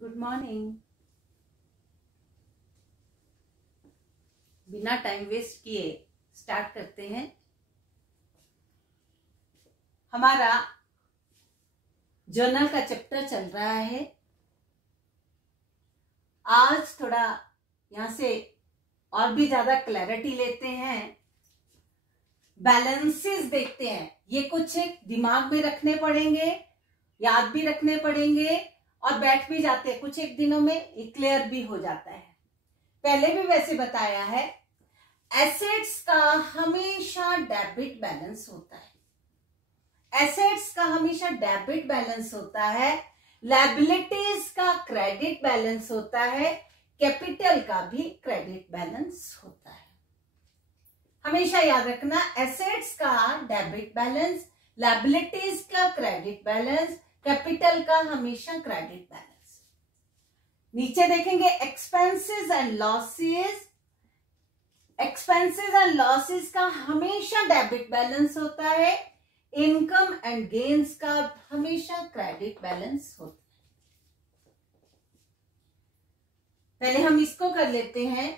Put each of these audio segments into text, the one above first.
Good morning. बिना time waste किए start करते हैं। हमारा जर्नल का चैप्टर चल रहा है। आज थोड़ा यहां से और भी ज्यादा क्लैरिटी लेते हैं, बैलेंसेस देखते हैं। ये कुछ दिमाग में रखने पड़ेंगे, याद भी रखने पड़ेंगे और बैठ भी जाते हैं। कुछ एक दिनों में ये क्लियर भी हो जाता है। पहले भी वैसे बताया है, एसेट्स का हमेशा डेबिट बैलेंस होता है। एसेट्स का हमेशा डेबिट बैलेंस होता है, लायबिलिटीज का क्रेडिट बैलेंस होता है, कैपिटल का भी क्रेडिट बैलेंस होता है। हमेशा याद रखना, एसेट्स का डेबिट बैलेंस, लायबिलिटीज का क्रेडिट बैलेंस, कैपिटल का हमेशा क्रेडिट बैलेंस। नीचे देखेंगे expenses and losses. Expenses and losses का हमेशा डेबिट बैलेंस होता है, इनकम एंड गेन्स का हमेशा क्रेडिट बैलेंस होता है। पहले हम इसको कर लेते हैं।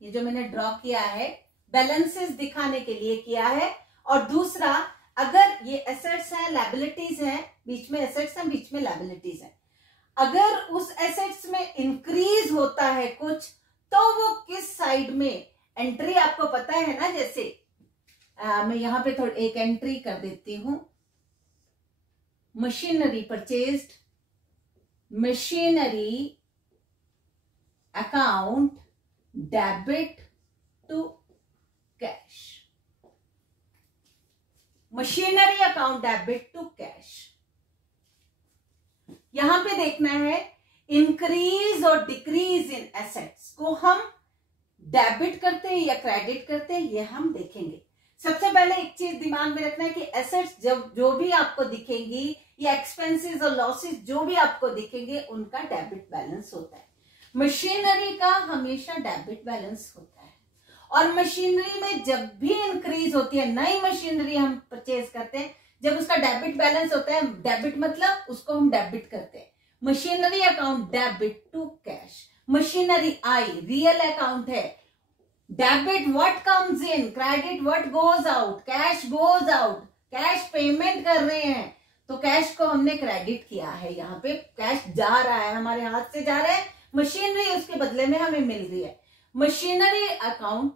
ये जो मैंने ड्रॉ किया है बैलेंसेस दिखाने के लिए किया है। और दूसरा, अगर ये एसेट्स है, लायबिलिटीज है, बीच में एसेट्स है, बीच में लायबिलिटीज है, अगर उस एसेट्स में इंक्रीज होता है कुछ, तो वो किस साइड में एंट्री आपको पता है ना। जैसे मैं यहां पे थोड़ी एक एंट्री कर देती हूं, machinery purchased, machinery account debit to cash, machinery account debit to cash. यहां पे देखना है इंक्रीज और डिक्रीज इन एसेट्स को हम डेबिट करते हैं या क्रेडिट करते हैं, ये हम देखेंगे। सबसे पहले एक चीज दिमाग में रखना है कि एसेट्स जब जो भी आपको दिखेंगी या एक्सपेंसेस और लॉसेस जो भी आपको दिखेंगे, उनका डेबिट बैलेंस होता है। मशीनरी का हमेशा डेबिट बैलेंस होता है। और मशीनरी में जब भी इंक्रीज होती है, नई मशीनरी हम परचेज करते हैं, जब उसका डेबिट बैलेंस होता है, डेबिट मतलब उसको हम डेबिट करते हैं। Machinery account debit to cash, machinery I real account है, debit what comes in, credit what goes out, cash goes out, cash payment कर रहे हैं तो कैश को हमने क्रेडिट किया है। यहाँ पे कैश जा रहा है, हमारे हाथ से जा रहा है, मशीनरी उसके बदले में हमें मिल रही है। मशीनरी अकाउंट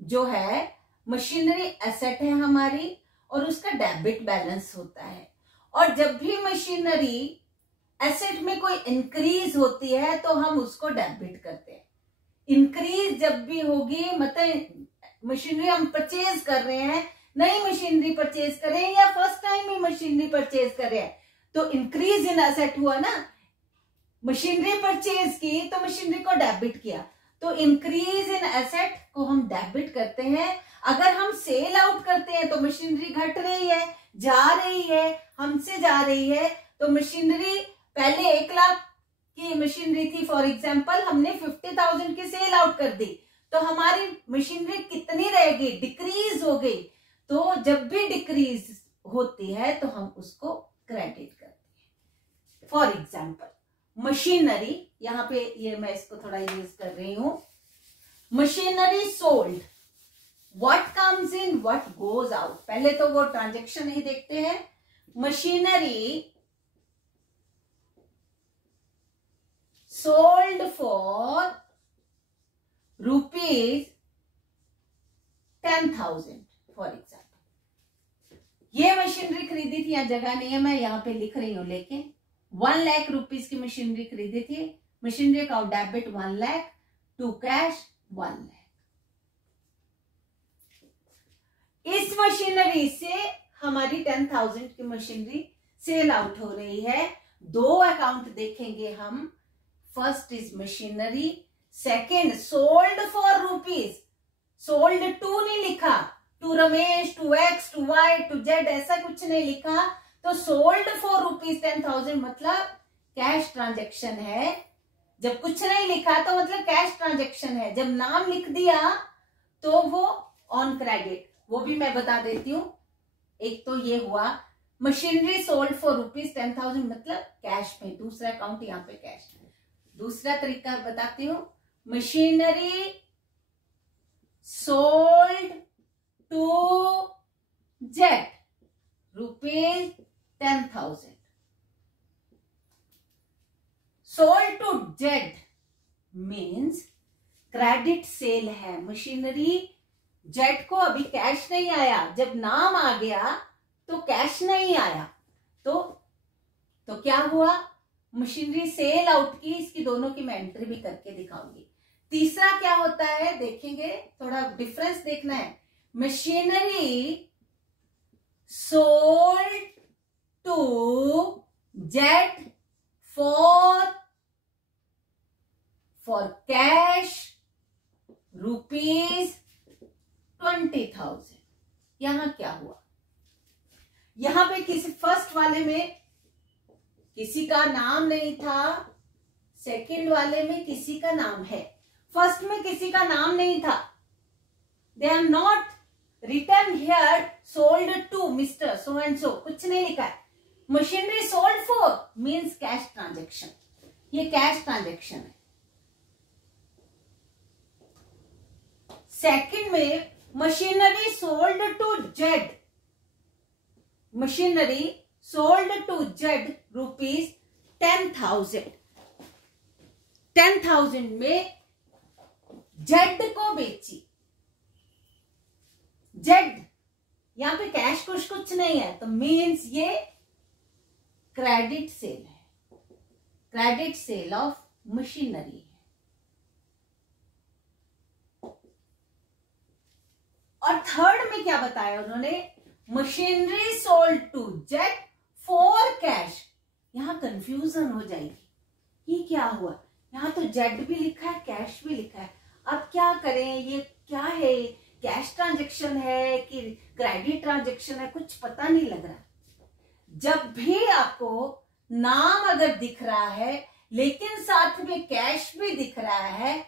जो है, मशीनरी एसेट है हमारी और उसका डेबिट बैलेंस होता है। और जब भी मशीनरी एसेट में कोई इंक्रीज होती है तो हम उसको डेबिट करते हैं। इंक्रीज जब भी होगी, मतलब मशीनरी हम परचेज कर रहे हैं, नई मशीनरी परचेज कर रहे हैं या फर्स्ट टाइम ही मशीनरी परचेज कर रहे हैं, तो इंक्रीज इन एसेट हुआ ना। मशीनरी परचेज की तो मशीनरी को डेबिट किया, तो इंक्रीज इन एसेट को हम डेबिट करते हैं। अगर हम सेल आउट करते हैं तो मशीनरी घट रही है, जा रही है, हमसे जा रही है, तो मशीनरी पहले 1 लाख की मशीनरी थी फॉर एग्जांपल, हमने 50,000 की सेल आउट कर दी, तो हमारी मशीनरी कितनी रहेगी, डिक्रीज हो गई। तो जब भी डिक्रीज होती है तो हम उसको क्रेडिट करते हैं। फॉर एग्जांपल मशीनरी, यहां पे ये मैं इसको थोड़ा यूज कर रही हूं, machinery sold, what comes in what goes out. पहले तो वो ट्रांजेक्शन ही देखते हैं। Machinery sold for rupees 10,000 for example. ये मशीनरी खरीदी थी, यहां जगह नहीं है, मैं यहां पे लिख रही हूं, लेकिन 1 लाख रुपीज की मशीनरी खरीदी थी। Machinery account debit 1 lakh to cash 1 lakh. इस मशीनरी से हमारी 10,000 की मशीनरी सेल आउट हो रही है। 2 अकाउंट देखेंगे हम, first is machinery, second sold for rupees. Sold to नहीं लिखा, to Ramesh, to X, to Y, to Z, ऐसा कुछ नहीं लिखा। तो सोल्ड फॉर रुपीज 10,000 मतलब कैश ट्रांजेक्शन है। जब कुछ नहीं लिखा तो मतलब कैश ट्रांजेक्शन है। जब नाम लिख दिया तो वो ऑन क्रेडिट। वो भी मैं बता देती हूं। एक तो ये हुआ मशीनरी सोल्ड फॉर ₹10,000 मतलब कैश में, दूसरा अकाउंट यहाँ पे कैश। दूसरा तरीका बताती हूँ, machinery sold to Z ₹10,000। Sold to Z means credit sale है। मशीनरी जेट को अभी कैश नहीं आया, जब नाम आ गया तो कैश नहीं आया, तो क्या हुआ, मशीनरी सेल आउट की। इसकी दोनों की मैं एंट्री भी करके दिखाऊंगी। तीसरा क्या होता है देखेंगे, थोड़ा डिफरेंस देखना है। Machinery sold to Z for cash ₹20,000। यहां क्या हुआ, यहां पे किसी फर्स्ट वाले में किसी का नाम नहीं था, सेकंड वाले में किसी का नाम है। फर्स्ट में किसी का नाम नहीं था, they are not written here sold to mister so and so, कुछ नहीं लिखा है। Machinery sold for means cash transaction, ये कैश ट्रांजेक्शन है। सेकंड में machinery sold to Z, machinery sold to Z ₹10,000। 10,000 में जेड को बेची। जेड यहां पे कैश कुछ नहीं है, तो मीन्स ये क्रेडिट सेल है, क्रेडिट सेल ऑफ मशीनरी है। और थर्ड में क्या बताया उन्होंने, machinery sold to Z for cash. यहां कंफ्यूजन हो जाएगी, ये क्या हुआ, यहां तो जेड भी लिखा है, कैश भी लिखा है। अब क्या करें, ये क्या है, कैश ट्रांजैक्शन है कि क्रेडिट ट्रांजैक्शन है, कुछ पता नहीं लग रहा। जब भी आपको नाम अगर दिख रहा है लेकिन साथ में कैश भी दिख रहा है,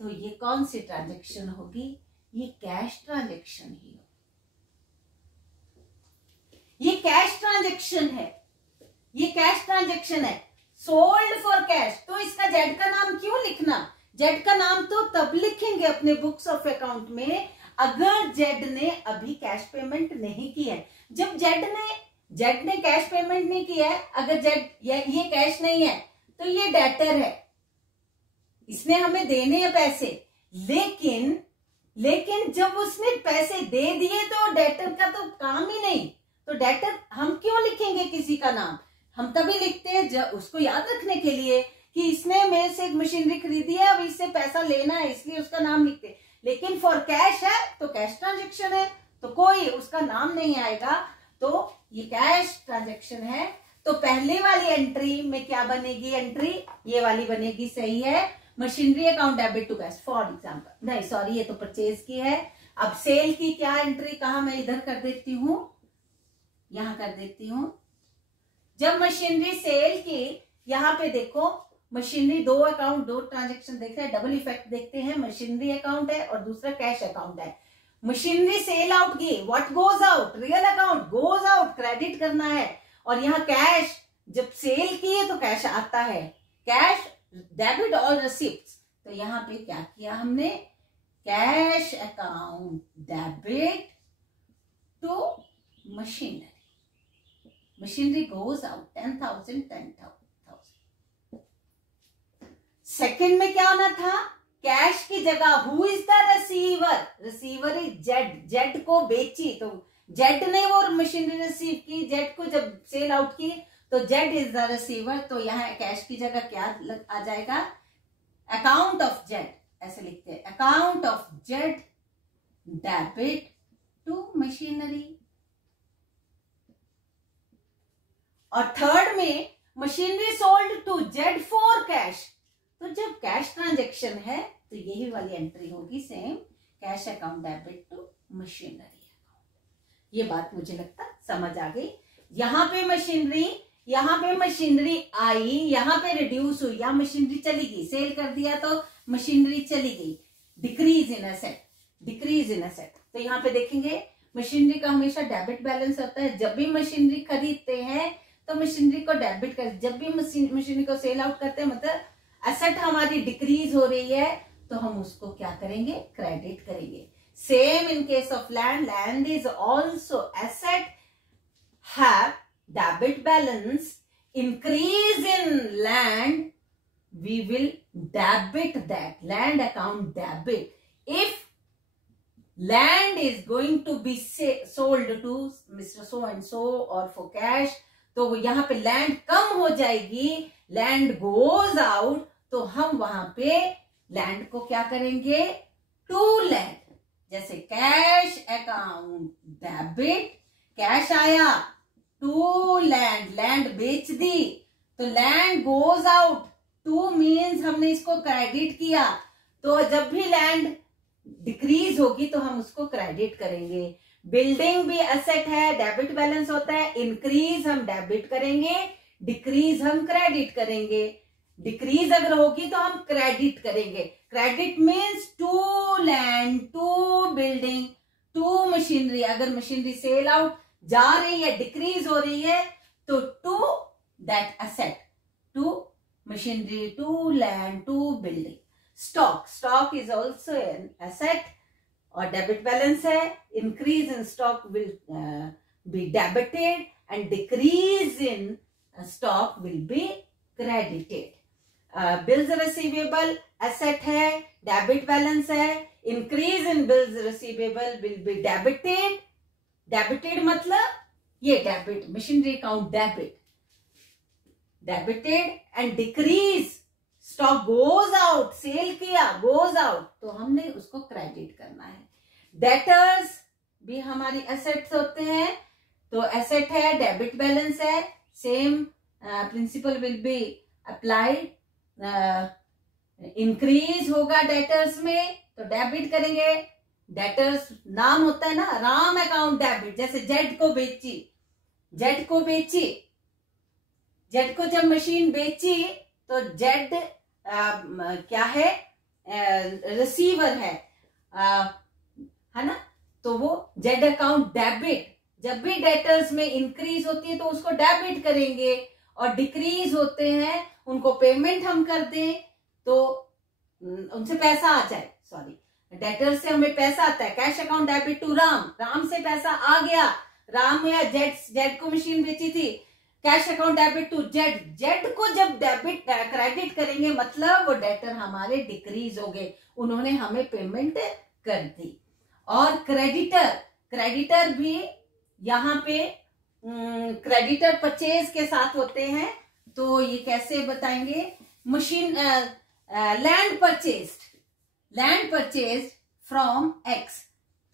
तो ये कौन सी ट्रांजैक्शन होगी, ये कैश ट्रांजैक्शन ही होगी। ये कैश ट्रांजैक्शन है, ये कैश ट्रांजैक्शन है, सोल्ड फॉर कैश। तो इसका जेड का नाम क्यों लिखना, जेड का नाम तो तब लिखेंगे अपने बुक्स ऑफ अकाउंट में अगर जेड ने अभी कैश पेमेंट नहीं की है। जब जेड ने कैश पेमेंट नहीं किया है, अगर जेड ये कैश नहीं है तो ये डेटर है, इसने हमें देने हैं पैसे। लेकिन जब उसने पैसे दे दिए तो डेटर का तो काम ही नहीं, तो डेटर हम क्यों लिखेंगे किसी का नाम, हम तभी लिखते हैं जब उसको याद रखने के लिए कि इसने मेरे से एक मशीनरी खरीदी है, अब इससे पैसा लेना है, इसलिए उसका नाम लिखते हैं। लेकिन फॉर कैश है तो कैश ट्रांजैक्शन है, तो कोई उसका नाम नहीं आएगा, तो ये कैश ट्रांजैक्शन है। तो पहले वाली एंट्री में क्या बनेगी, एंट्री ये वाली बनेगी, सही है, machinery account debit to cash for example. नहीं सॉरी, ये तो परचेज की है। अब सेल की क्या एंट्री, कहा मैं इधर कर देती हूं, यहां कर देती हूं। जब मशीनरी सेल की, यहां पे देखो मशीनरी दो अकाउंट दो ट्रांजैक्शन देख रहे हैं, डबल इफेक्ट देखते हैं। मशीनरी अकाउंट है और दूसरा कैश अकाउंट है। मशीनरी सेल आउट की, what goes out, real account goes out, credit करना है। और यहाँ कैश जब सेल की है तो कैश आता है, कैश डेबिट और रिसिप्ट। तो यहाँ पे क्या किया हमने, cash account debit to machinery, machinery goes out 10,000। Second में क्या होना था, कैश की जगह who is the receiver, receiver is Z, Z को बेची तो जेड ने वो मशीनरी रिसीव की, जेड को जब सेल आउट की तो जेड इज द रिसीवर। तो यहाँ कैश की जगह क्या आ जाएगा, अकाउंट ऑफ जेड, ऐसे लिखते हैं, account of Z debit to machinery. और थर्ड में machinery sold to Z for cash, तो जब कैश ट्रांजैक्शन है तो यही वाली एंट्री होगी, same, cash account debit to machinery account. ये बात मुझे लगता समझ आ गई। यहाँ पे मशीनरी आई, यहाँ पे रिड्यूस हुई, यहाँ मशीनरी चली गई, सेल कर दिया तो मशीनरी चली गई, decrease in asset, decrease in asset. तो यहाँ पे देखेंगे मशीनरी का हमेशा डेबिट बैलेंस होता है। जब भी मशीनरी खरीदते हैं तो मशीनरी को डेबिट कर, जब भी मशीनरी को सेल आउट करते हैं मतलब एसेट हमारी डिक्रीज हो रही है तो हम उसको क्या करेंगे, क्रेडिट करेंगे। Same in case of land, land is also asset, have debit balance, increase in land, we will debit that, land account debit. If land is going to be sold to Mr. So and so or for cash, तो यहाँ पे land कम हो जाएगी, land goes out, तो हम वहां पे land को क्या करेंगे, टू लैंड, जैसे कैश अकाउंट डेबिट, कैश आया, टू लैंड, लैंड बेच दी तो land goes out, two means हमने इसको क्रेडिट किया, तो जब भी लैंड डिक्रीज होगी तो हम उसको क्रेडिट करेंगे। बिल्डिंग भी एसेट है, डेबिट बैलेंस होता है, इंक्रीज हम डेबिट करेंगे, डिक्रीज हम क्रेडिट करेंगे। डिक्रीज अगर होगी तो हम क्रेडिट करेंगे। Credit means to land, to building, to machinery. अगर मशीनरी सेल आउट जा रही है, डिक्रीज हो रही है, तो to that asset, to machinery, to land, to building. Stock, stock is also an asset और डेबिट बैलेंस है। Increase in stock will be debited and decrease in stock will be credited. Bills receivable asset है, debit balance है, increase in bills receivable will be debited. Debited मतलब ये debit, machinery account debit, debited and decrease, stock goes out, sell किया, goes out, तो हमने उसको credit करना है। डेटर्स भी हमारी एसेट्स होते हैं, तो एसेट है, डेबिट बैलेंस है, same principle will be applied. Increase होगा डेटर्स में तो डेबिट करेंगे। डेटर्स नाम होता है ना, राम अकाउंट डेबिट, जैसे जेड को बेची, जेड को बेची, जेड को जब मशीन बेची तो जेड क्या है, रिसीवर है ना, तो वो जेड अकाउंट डेबिट। जब भी डेटर्स में इंक्रीज होती है तो उसको डेबिट करेंगे, और डिक्रीज होते हैं उनको पेमेंट हम कर दें तो उनसे पैसा आ जाए, सॉरी, डेटर से हमें पैसा आता है। Cash account debit to Ram, Ram से पैसा आ गया, राम या जेड को मशीन बेची थी, cash account debit to Z, Z को जब डेबिट क्रेडिट करेंगे मतलब वो डेटर हमारे डिक्रीज हो गए, उन्होंने हमें पेमेंट कर दी। और क्रेडिटर, क्रेडिटर भी यहाँ पे क्रेडिटर परचेज के साथ होते हैं, तो ये कैसे बताएंगे, machine land purchased, land purchase from X,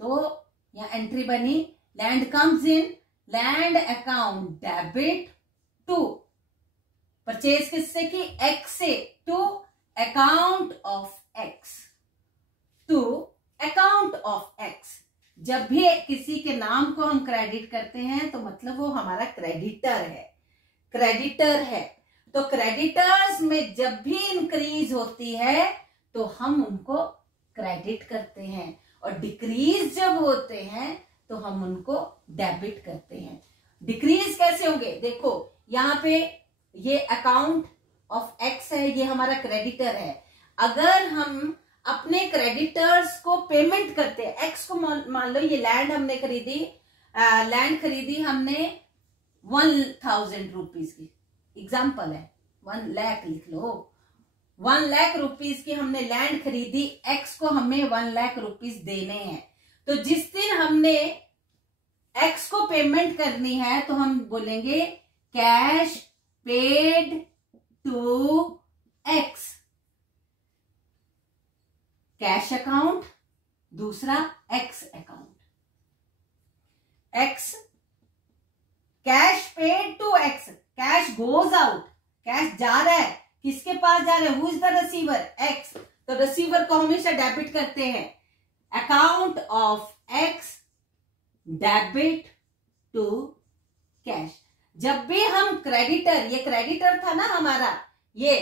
तो यहाँ एंट्री बनी, land comes in land account debit to, purchase किससे की, एक्स से, to account of X, to account of X. जब भी किसी के नाम को हम क्रेडिट करते हैं तो मतलब वो हमारा क्रेडिटर है, क्रेडिटर है। तो क्रेडिटर्स में जब भी इंक्रीज होती है तो हम उनको क्रेडिट करते हैं, और डिक्रीज जब होते हैं तो हम उनको डेबिट करते हैं। डिक्रीज कैसे होंगे, देखो यहाँ पे ये अकाउंट ऑफ एक्स है, ये हमारा क्रेडिटर है। अगर हम अपने क्रेडिटर्स को पेमेंट करते हैं, एक्स को मान लो ये लैंड हमने खरीदी, लैंड खरीदी हमने 1000 रुपीज की, एग्जाम्पल है, 1 लाख लिख लो, 1 लाख रुपीज की हमने लैंड खरीदी, एक्स को हमें 1 लाख रुपीज देने हैं। तो जिस दिन हमने एक्स को पेमेंट करनी है तो हम बोलेंगे cash paid to X, cash account, दूसरा X account, X, cash paid to X, cash goes out, cash जा रहा है, किसके पास जा रहा है, who is the receiver, X, तो रिसीवर को हमेशा डेबिट करते हैं, account of X debit to cash. जब भी हम क्रेडिटर, ये क्रेडिटर था ना हमारा, ये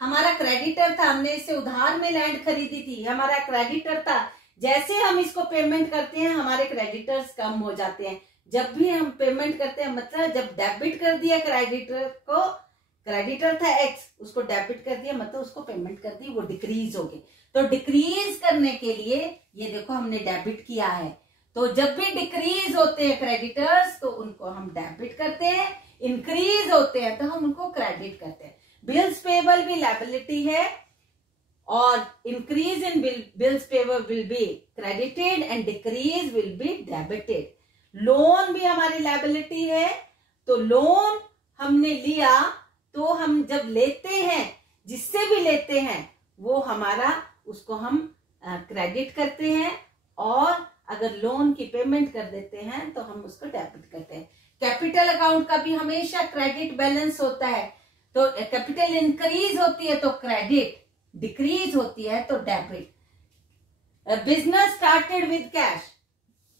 हमारा क्रेडिटर था, हमने इससे उधार में लैंड खरीदी थी, हमारा क्रेडिटर था। जैसे हम इसको पेमेंट करते हैं हमारे क्रेडिटर्स कम हो जाते हैं। जब भी हम पेमेंट करते हैं मतलब जब डेबिट कर दिया क्रेडिटर को, क्रेडिटर था एक्स, उसको डेबिट कर दिया मतलब उसको पेमेंट कर दी, वो डिक्रीज हो गई। तो डिक्रीज करने के लिए ये देखो हमने डेबिट किया है, तो जब भी डिक्रीज होते हैं क्रेडिटर्स तो उनको हम डेबिट करते हैं, इंक्रीज होते हैं तो हम उनको क्रेडिट करते हैं। बिल्स पेबल भी लायबिलिटी है और increase in bills payable will be credited and decrease will be debited. Loan भी हमारी लायबिलिटी है, तो लोन हमने लिया तो हम जब लेते हैं, जिससे भी लेते हैं वो हमारा, उसको हम क्रेडिट करते हैं, और अगर लोन की पेमेंट कर देते हैं तो हम उसको डेबिट करते हैं। कैपिटल अकाउंट का भी हमेशा क्रेडिट बैलेंस होता है, तो कैपिटल इंक्रीज होती है तो क्रेडिट, डिक्रीज होती है तो debit. Business started with cash,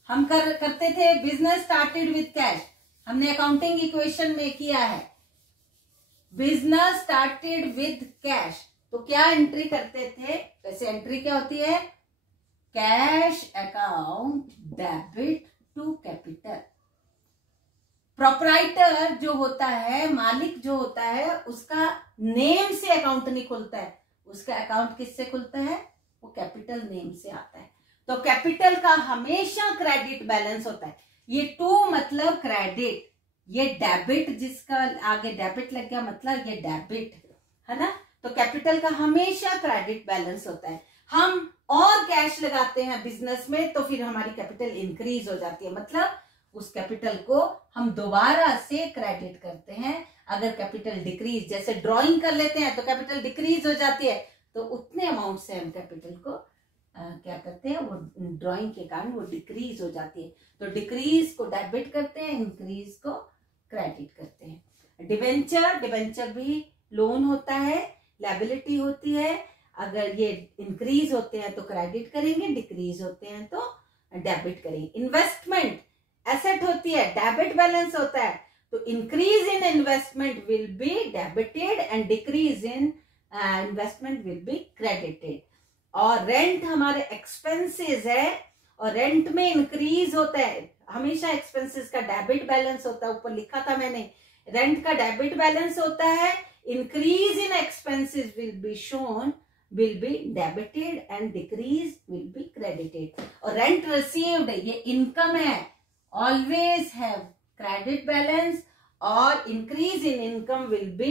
हम करते थे बिजनेस स्टार्टेड विद कैश, हमने अकाउंटिंग इक्वेशन में किया है। बिजनेस स्टार्टेड विद कैश, तो क्या एंट्री करते थे, वैसे एंट्री क्या होती है, cash account debit to capital. Proprietor जो होता है, मालिक जो होता है, उसका नेम से अकाउंट नहीं खुलता है, उसका अकाउंट किससे खुलता है, वो कैपिटल नेम से आता है। तो कैपिटल का हमेशा क्रेडिट बैलेंस होता है। ये टू मतलब क्रेडिट, ये डेबिट, जिसका आगे डेबिट लग गया मतलब ये डेबिट है ना। तो कैपिटल का हमेशा क्रेडिट बैलेंस होता है। हम और कैश लगाते हैं बिजनेस में तो फिर हमारी कैपिटल इंक्रीज हो जाती है, मतलब उस कैपिटल को हम दोबारा से क्रेडिट करते हैं। अगर कैपिटल डिक्रीज, जैसे ड्राइंग कर लेते हैं तो कैपिटल डिक्रीज हो जाती है, तो उतने अमाउंट से हम कैपिटल को क्या करते हैं, वो ड्राइंग के कारण वो डिक्रीज हो जाती है। तो डिक्रीज को डेबिट करते हैं, इंक्रीज को क्रेडिट करते हैं। डिबेंचर, डिबेंचर भी लोन होता है, लायबिलिटी होती है। अगर ये इंक्रीज होते हैं तो क्रेडिट करेंगे, डिक्रीज होते हैं तो डेबिट करेंगे। इन्वेस्टमेंट एसेट होती है, डेबिट बैलेंस होता है, तो increase in investment will be debited and decrease in investment will be credited. और रेंट हमारे एक्सपेंसेस है, और रेंट में इंक्रीज होता है, हमेशा एक्सपेंसेस का डेबिट बैलेंस होता है, ऊपर लिखा था मैंने, रेंट का डेबिट बैलेंस होता है। Increase in expenses will be shown, will be debited and decrease will be credited। और rent received ये income है, always have credit balance, और increase in income will be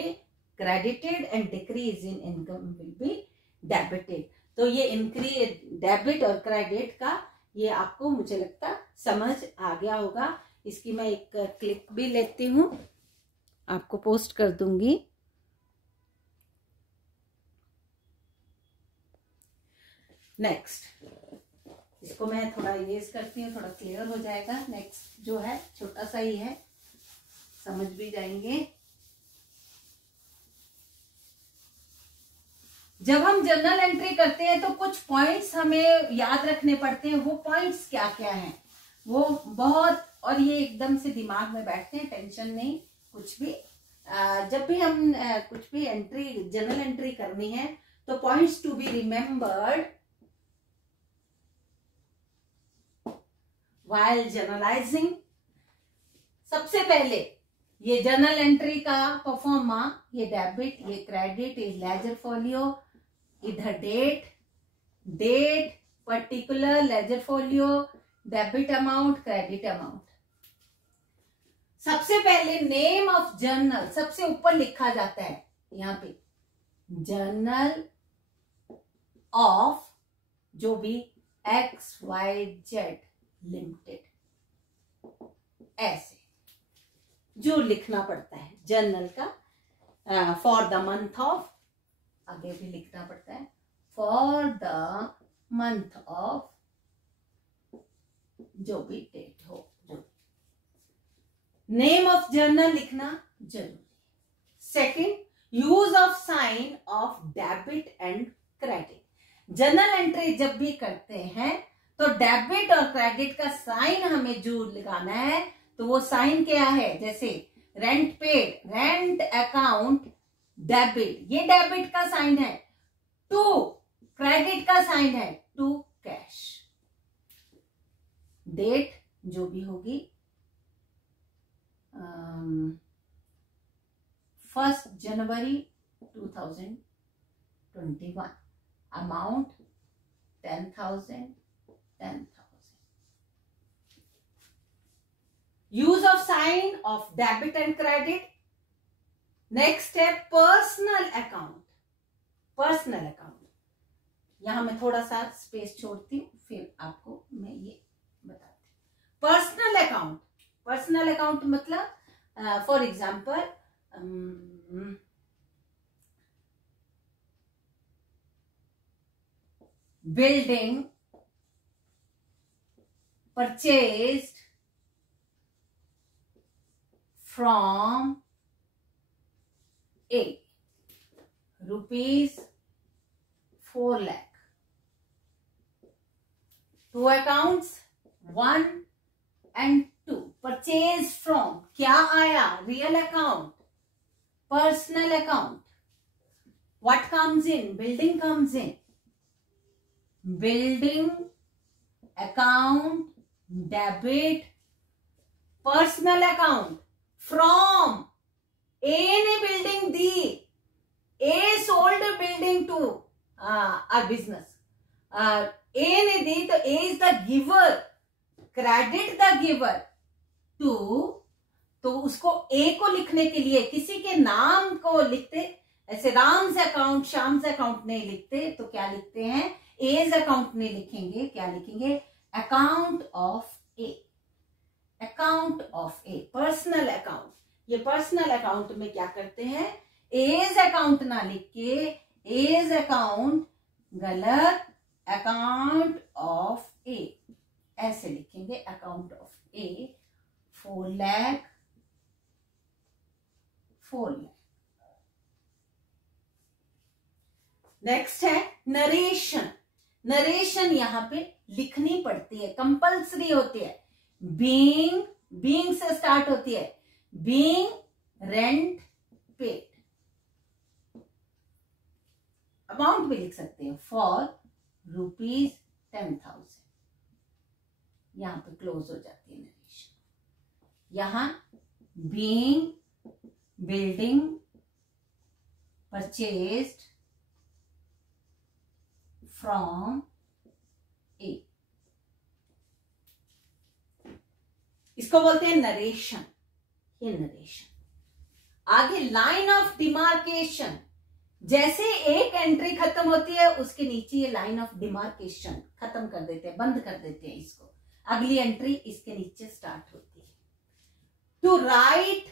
credited and decrease in income will be debited। तो ये increase, debit और credit का ये आपको मुझे लगता समझ आ गया होगा। इसकी मैं एक क्लिप भी लेती हूँ, आपको पोस्ट कर दूंगी। नेक्स्ट, इसको मैं थोड़ा इरेज करती हूँ, थोड़ा क्लियर हो जाएगा। नेक्स्ट जो है छोटा सा ही है, समझ भी जाएंगे। जब हम जर्नल एंट्री करते हैं तो कुछ पॉइंट्स हमें याद रखने पड़ते हैं। वो पॉइंट्स क्या क्या हैं वो बहुत, और ये एकदम से दिमाग में बैठते हैं, टेंशन नहीं कुछ भी। जब भी हम कुछ भी एंट्री, जर्नल एंट्री करनी है तो points to be remembered while journalizing। सबसे पहले ये जर्नल एंट्री का परफॉर्मा, ये डेबिट, ये क्रेडिट, ये लेजर फोलियो, इधर date, particular, ledger folio, debit amount, credit amount. सबसे पहले नेम ऑफ जर्नल सबसे ऊपर लिखा जाता है, यहाँ पे जर्नल ऑफ जो भी XYZ लिमिटेड, ऐसे जो लिखना पड़ता है जर्नल का। फॉर द मंथ ऑफ, आगे भी लिखना पड़ता है, फॉर द मंथ ऑफ, जो भी डेट हो, जो नेम ऑफ जर्नल लिखना जरूरी। Second, use of sine of debit and credit. Journal entry जब भी करते हैं तो डेबिट और क्रेडिट का साइन हमें जो लगाना है, तो वो साइन क्या है, जैसे rent paid, rent account debit, ये डेबिट का साइन है। टू क्रेडिट का साइन है, टू कैश। डेट जो भी होगी 1 जनवरी 2021, amount 10,000। Use of sine of debit and credit. Next step personal account. Personal account, यहां मैं थोड़ा सा स्पेस छोड़ती हूँ, फिर आपको मैं ये बताती हूँ। पर्सनल अकाउंट, पर्सनल अकाउंट मतलब for example building purchased from A, rupees 4 lakh. Two accounts 1 and 2. Purchased from, क्या आया? Real account, personal account. What comes in? Building comes in. Building account, debit, personal account. From A ने building the, A sold a building to a business. A ने दी तो A is the giver, credit the giver to, तो उसको A को लिखने के लिए किसी के नाम को लिखते, ऐसे राम से अकाउंट श्याम से अकाउंट नहीं लिखते, तो क्या लिखते हैं? एज अकाउंट नहीं लिखेंगे, क्या लिखेंगे? Account of A, account of A, personal account. ये पर्सनल अकाउंट में क्या करते हैं? एज अकाउंट ना लिख के एज अकाउंट, गलत, अकाउंट ऑफ ए ऐसे लिखेंगे। Account of A 4 lakh. Next है नरेशन। नरेशन यहां पे लिखनी पड़ती है, कंपल्सरी होती है। बीइंग से स्टार्ट होती है। बीइंग रेंट पेड, अमाउंट भी लिख सकते हैं, फॉर रुपीज 10,000। यहां पे क्लोज हो जाती है नरेशन। यहां बीइंग, बिल्डिंग, परचेज्ड फ्रॉम ए, इसको बोलते हैं नरेशन। ये नरेशन। आगे लाइन ऑफ डिमार्केशन, जैसे एक एंट्री खत्म होती है उसके नीचे ये लाइन ऑफ डिमार्केशन खत्म कर देते हैं, बंद कर देते हैं इसको। अगली एंट्री इसके नीचे स्टार्ट होती है। टू राइट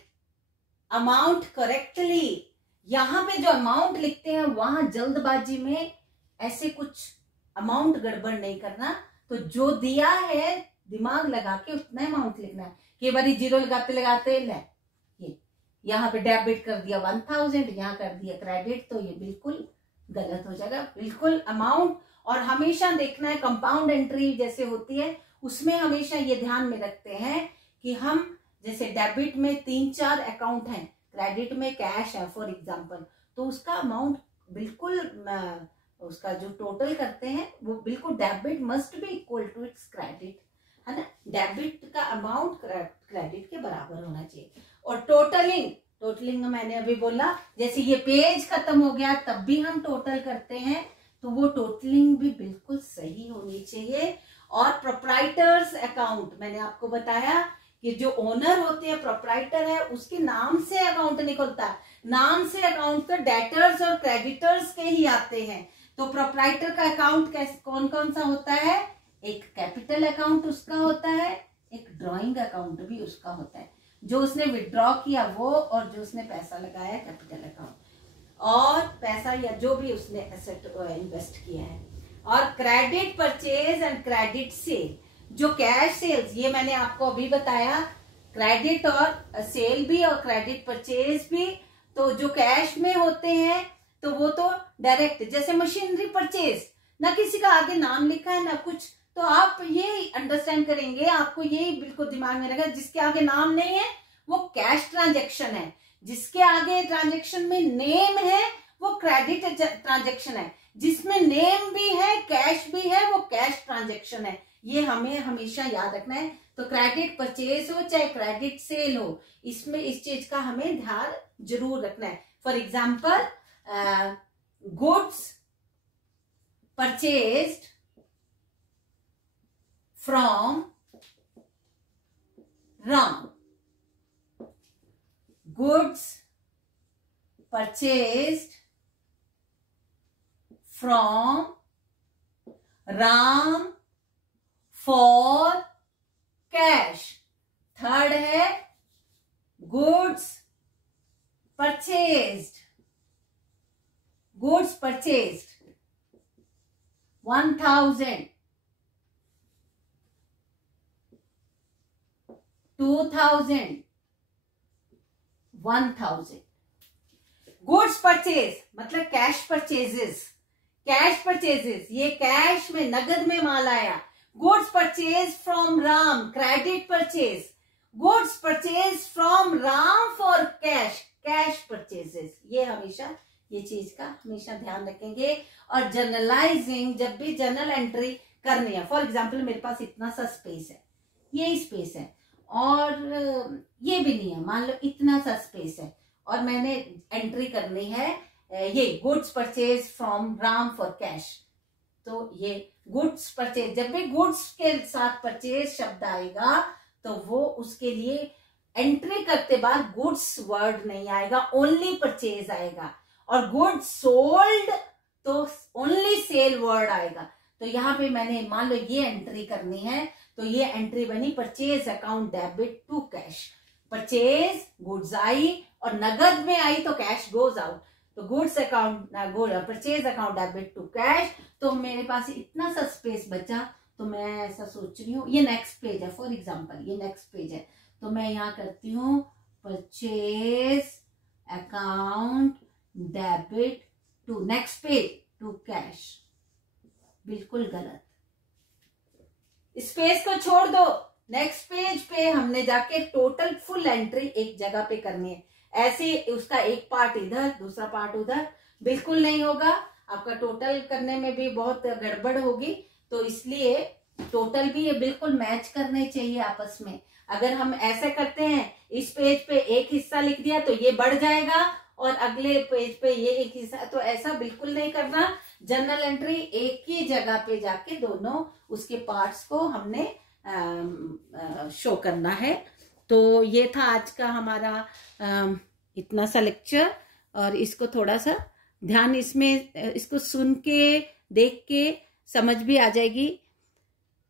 अमाउंट करेक्टली, यहां पे जो अमाउंट लिखते हैं वहां जल्दबाजी में ऐसे कुछ अमाउंट गड़बड़ नहीं करना। तो जो दिया है दिमाग लगा के उतना अमाउंट लिखना है। कई बार जीरो लगाते लगाते ले ये यहाँ पे डेबिट कर दिया 1000, यहाँ कर दिया क्रेडिट, तो ये बिल्कुल गलत हो जाएगा। बिल्कुल अमाउंट, और हमेशा देखना है कंपाउंड एंट्री जैसे होती है उसमें हमेशा ये ध्यान में रखते हैं कि हम जैसे डेबिट में 3-4 अकाउंट हैं, क्रेडिट में कैश है फॉर एग्जाम्पल, तो उसका अमाउंट बिल्कुल उसका जो टोटल करते हैं वो बिल्कुल debit must be equal to its credit, है ना। डेबिट का अमाउंट क्रेडिट के बराबर होना चाहिए। और टोटलिंग मैंने अभी बोला, जैसे ये पेज खत्म हो गया तब भी हम टोटल करते हैं, तो वो टोटलिंग भी बिल्कुल सही होनी चाहिए। और प्रोप्राइटर्स अकाउंट मैंने आपको बताया कि जो ओनर होते हैं, प्रोप्राइटर है, उसके नाम से अकाउंट निकलता। नाम से अकाउंट तो डेटर्स और क्रेडिटर्स के ही आते हैं। तो प्रोप्राइटर का अकाउंट कौन कौन सा होता है? एक कैपिटल अकाउंट उसका होता है, एक ड्रॉइंग अकाउंट भी उसका होता है। जो उसने विड्रॉ किया वो, और जो उसने पैसा लगाया कैपिटल अकाउंट, और पैसा या जो भी उसने एसेट इन्वेस्ट किया है। और credit purchase and credit sale, जो कैश सेल्स, ये मैंने आपको अभी बताया, क्रेडिट और सेल भी और क्रेडिट परचेज भी। तो जो कैश में होते हैं तो वो तो डायरेक्ट, जैसे मशीनरी परचेज, ना किसी का आगे नाम लिखा है ना कुछ, तो आप ये अंडरस्टैंड करेंगे, आपको ये बिल्कुल दिमाग में रहेगा, जिसके आगे नाम नहीं है वो कैश ट्रांजैक्शन है, जिसके आगे ट्रांजैक्शन में नेम है वो क्रेडिट ट्रांजैक्शन है, जिसमें नेम भी है कैश भी है वो कैश ट्रांजैक्शन है। ये हमें हमेशा याद रखना है। तो क्रेडिट परचेज हो चाहे क्रेडिट सेल हो, इसमें इस चीज का हमें ध्यान जरूर रखना है। For example, goods purchased from Ram, goods purchased from Ram for cash। Third है goods purchased 1000, 2000, 1000। गुड्स परचेज मतलब कैश परचेजेस, ये कैश में, नगद में माल आया। Goods purchase from Ram, credit purchase. Goods purchase from Ram for cash purchases. ये हमेशा, ये चीज का हमेशा ध्यान रखेंगे। और जर्नलाइजिंग, जब भी जर्नल एंट्री करनी है, फॉर एग्जाम्पल मेरे पास इतना सा स्पेस है, ये स्पेस है और ये भी नहीं है, मान लो इतना सा स्पेस है, और मैंने एंट्री करनी है ये goods purchase from Ram for cash. तो ये गुड्स परचेज, जब भी गुड्स के साथ परचेज शब्द आएगा तो वो उसके लिए एंट्री करते बाद गुड्स वर्ड नहीं आएगा, ओनली परचेज आएगा। और गुड्स सोल्ड तो ओनली सेल वर्ड आएगा। तो यहाँ पे मैंने मान लो ये एंट्री करनी है, तो ये एंट्री बनी purchase account debit to cash. Purchase goods आई और नगद में आई तो कैश गोज आउट। तो goods account purchase account debit to cash. तो मेरे पास इतना सा स्पेस बचा, तो मैं ऐसा सोच रही हूँ, ये नेक्स्ट पेज है, फॉर एग्जांपल ये नेक्स्ट पेज है, तो मैं यहाँ करती हूँ purchase account debit to next page to cash. बिल्कुल गलत, स्पेस को छोड़ दो। नेक्स्ट पेज पे हमने जाके टोटल फुल एंट्री एक जगह पे करनी है। ऐसे उसका एक पार्ट इधर, दूसरा पार्ट उधर, बिल्कुल नहीं होगा। आपका टोटल करने में भी बहुत गड़बड़ होगी। तो इसलिए टोटल भी ये बिल्कुल मैच करने चाहिए आपस में। अगर हम ऐसे करते हैं, इस पेज पे एक हिस्सा लिख दिया तो ये बढ़ जाएगा और अगले पेज पे ये एक हिस्सा, तो ऐसा बिल्कुल नहीं करना। जर्नल एंट्री एक ही जगह पे जाके दोनों उसके पार्ट्स को हमने शो करना है। तो ये था आज का हमारा इतना सा लेक्चर, और इसको थोड़ा सा ध्यान, इसमें इसको सुन के देख के समझ भी आ जाएगी।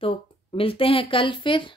तो मिलते हैं कल फिर।